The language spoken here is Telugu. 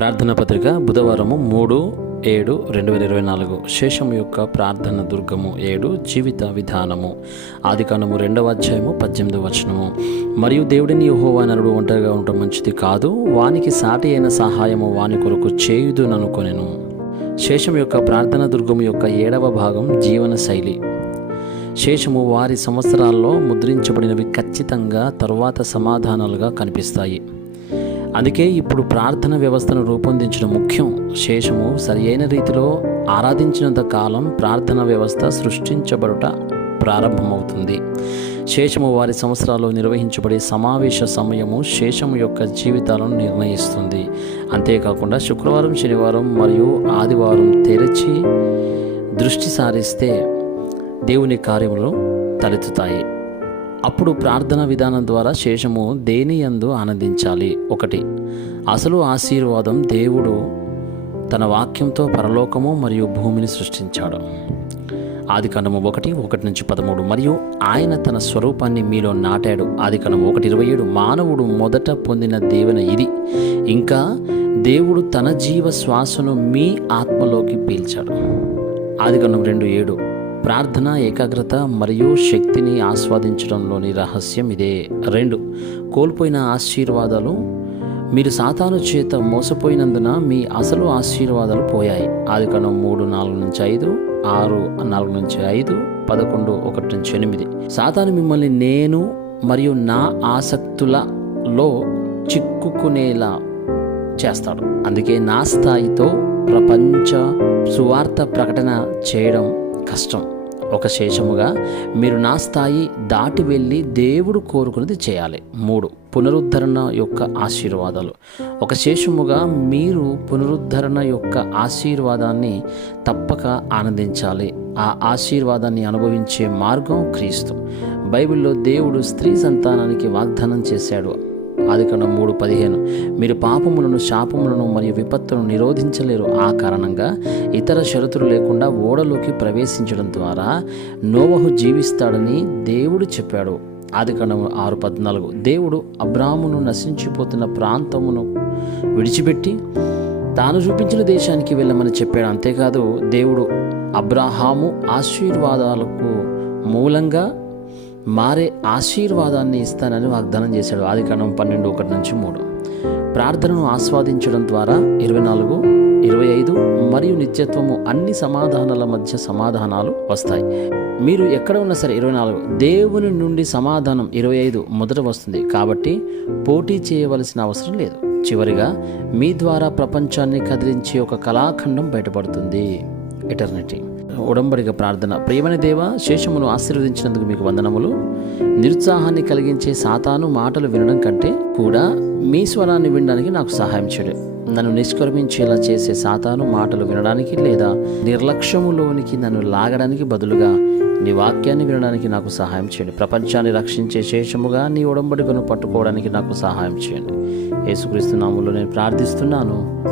ప్రార్థన పత్రిక బుధవారము మూడు ఏడు రెండు వేల ఇరవై నాలుగు. శేషము యొక్క ప్రార్థన దుర్గము ఏడు జీవిత విధానము. ఆదికాండము రెండవ అధ్యాయము పద్దెనిమిదవ వచనము. మరియు దేవుడిని యెహోవా నరుడు ఒంటరిగా ఉండటం మంచిది కాదు. వానికి సాటి అయిన సహాయము వాని కొరకు చేయుదుననుకొనెను శేషం యొక్క ప్రార్థన దుర్గము యొక్క ఏడవ భాగం జీవన శైలి. శేషము వారి సంవత్సరాల్లో ముద్రించబడినవి ఖచ్చితంగా తరువాత సమాధానాలుగా కనిపిస్తాయి. అందుకే ఇప్పుడు ప్రార్థన వ్యవస్థను రూపొందించడం ముఖ్యం శేషము సరియైన రీతిలో ఆరాధించినంత కాలం ప్రార్థన వ్యవస్థ సృష్టించబడుట ప్రారంభమవుతుంది. శేషము వారి సంవత్సరాల్లో నిర్వహించబడే సమావేశ సమయము శేషము యొక్క జీవితాలను నిర్ణయిస్తుంది. అంతేకాకుండా శుక్రవారం శనివారం మరియు ఆదివారం తెరిచి దృష్టి సారిస్తే దేవుని కార్యములు తలెత్తుతాయి. అప్పుడు ప్రార్థన విధానం ద్వారా శేషము దేని యందు ఆనందించాలి? ఒకటి అసలు ఆశీర్వాదం దేవుడు తన వాక్యంతో పరలోకము మరియు భూమిని సృష్టించాడు. ఆదికాండము ఒకటి ఒకటి నుంచి పదమూడు. మరియు ఆయన తన స్వరూపాన్ని మీలో నాటాడు. ఆదికాండము ఒకటి ఇరవై ఏడు. మానవుడు మొదట పొందిన దీవెన ఇది. ఇంకా దేవుడు తన జీవ శ్వాసను మీ ఆత్మలోకి పీల్చాడు. ఆదికాండం రెండు ఏడు. ప్రార్థన ఏకాగ్రత మరియు శక్తిని ఆస్వాదించడంలోని రహస్యం ఇదే. రెండు కోల్పోయిన ఆశీర్వాదాలు. మీరు సాతాను చేత మోసపోయినందున మీ అసలు ఆశీర్వాదాలు పోయాయి. ఆదికాండం మూడు నాలుగు నుంచి ఐదు ఆరు నాలుగు నుంచి ఐదు పదకొండు ఒకటి నుంచి ఎనిమిది. సాతాను మిమ్మల్ని నేను మరియు నా ఆసక్తులలో చిక్కుకునేలా చేస్తాడు. అందుకే నా స్థాయితో ప్రపంచ సువార్త ప్రకటన చేయడం కష్టం. ఒక శేషముగా మీరు నా స్థాయి దాటి వెళ్ళి దేవుడు కోరుకున్నది చేయాలి. మూడు పునరుద్ధరణ యొక్క ఆశీర్వాదాలు. ఒక శేషముగా మీరు పునరుద్ధరణ యొక్క ఆశీర్వాదాన్ని తప్పక ఆనందించాలి. ఆ ఆశీర్వాదాన్ని అనుభవించే మార్గం క్రీస్తు. బైబిల్లో దేవుడు స్త్రీ సంతానానికి వాగ్దానం చేశాడు. ఆదికాండం మూడు పదిహేను. మీరు పాపములను శాపములను మరియు విపత్తులను నిరోధించలేరు. ఆ కారణంగా ఇతర షరతులు లేకుండా ఓడలోకి ప్రవేశించడం ద్వారా నోవహు జీవిస్తాడని దేవుడు చెప్పాడు. ఆదికాండం ఆరు పద్నాలుగు. దేవుడు అబ్రాహమును నశించిపోతున్న ప్రాంతమును విడిచిపెట్టి తాను చూపించిన దేశానికి వెళ్ళమని చెప్పాడు. అంతేకాదు దేవుడు అబ్రాహాము ఆశీర్వాదాలకు మూలంగా మారే ఆశీర్వాదాన్ని ఇస్తానని వాగ్దానం చేశాడు. ఆదికాండం పన్నెండు ఒకటి నుంచి మూడు. ప్రార్థనను ఆస్వాదించడం ద్వారా ఇరవై నాలుగు ఇరవై ఐదు మరియు నిత్యత్వము అన్ని సమాధానాల మధ్య సమాధానాలు వస్తాయి. మీరు ఎక్కడ ఉన్నా సరే ఇరవై నాలుగు దేవుని నుండి సమాధానం ఇరవై ఐదు మొదట వస్తుంది. కాబట్టి పోటీ చేయవలసిన అవసరం లేదు. చివరిగా మీ ద్వారా ప్రపంచాన్ని కదిలించే ఒక కళాఖండం బయటపడుతుంది. ఎటర్నిటీ ఉడంబడిక ప్రార్థన. ప్రియమైన దేవ శేషమును ఆశీర్వదించినందుకు మీకు వందనములు. నిరుత్సాహాన్ని కలిగించే సాతాను మాటలు వినడం కంటే కూడా మీ స్వరాన్ని వినడానికి నాకు సహాయం చేయడు. నన్ను నిష్క్రమించేలా చేసే సాతాను మాటలు వినడానికి లేదా నిర్లక్ష్యములోనికి నన్ను లాగడానికి బదులుగా నీ వాక్యాన్ని వినడానికి నాకు సహాయం చేయండి. ప్రపంచాన్ని రక్షించే శేషముగా నీ ఉడంబడికను పట్టుకోవడానికి నాకు సహాయం చేయండి. యేసుక్రీస్తు నామంలో నేను ప్రార్థిస్తున్నాను.